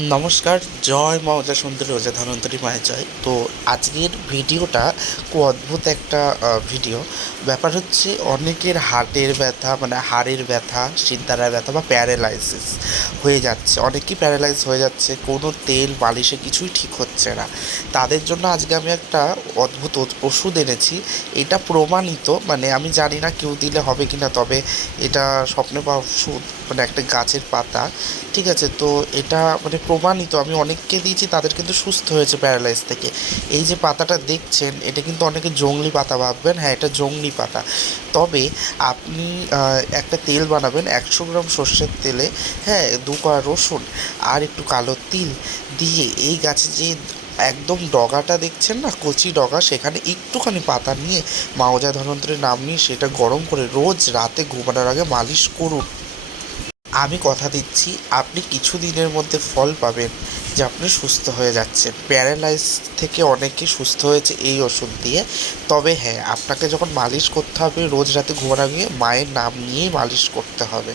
নমস্কার, জয় মা ওজা সুন্দরী ওজা ধন্বন্তরী মায়ের জয়। তো আজকের ভিডিওটা খুব অদ্ভুত একটা ভিডিও। ব্যাপার হচ্ছে অনেকের হার্টের ব্যথা, মানে হাড়ের ব্যথা, শিরদাঁড়ার ব্যথা বা প্যারালাইসিস হয়ে যাচ্ছে। অনেকেই প্যারালাইজ হয়ে যাচ্ছে, কোনো তেল মালিশে কিছুই ঠিক হচ্ছে না। তাদের জন্য আজকে আমি একটা অদ্ভুত ওষুধ এনেছি। এটা প্রমাণিত, মানে আমি জানি না কেউ দিলে হবে কি না, তবে এটা স্বপ্নে পাওয়া ওষুধ, মানে একটা গাছের পাতা। ঠিক আছে, তো এটা মানে প্রমাণিত, আমি অনেককে দিয়েছি, তাদের কিন্তু সুস্থ হয়েছে প্যারালাইজ থেকে। এই যে পাতাটা দেখছেন, এটা কিন্তু অনেকে জংলি পাতা ভাববেন, হ্যাঁ এটা জংলি পাতা। তবে আপনি একটা তেল বানাবেন 100 গ্রাম সর্ষের তেলে, হ্যাঁ 2 কোয়া রসুন আর একটু কালো তিল দিয়ে এই গাছে যে একদম ডগাটা দেখছেন না, কচি ডগা, সেখানে একটুখানি পাতা নিয়ে মা ওজা ধন্বন্তরীর নাম নিয়ে সেটা গরম করে রোজ রাতে ঘুমানোর আগে মালিশ করুন। আমি কথা দিচ্ছি আপনি কিছু দিনের মধ্যে ফল পাবেন, যে আপনি সুস্থ হয়ে যাচ্ছেন। প্যারালাইজ থেকে অনেকে সুস্থ হয়েছে এই ওষুধ দিয়ে। তবে হ্যাঁ, আপনাকে যখন মালিশ করতে হবে রোজ রাতে ঘুমানোর আগে মায়ের নাম নিয়েই মালিশ করতে হবে।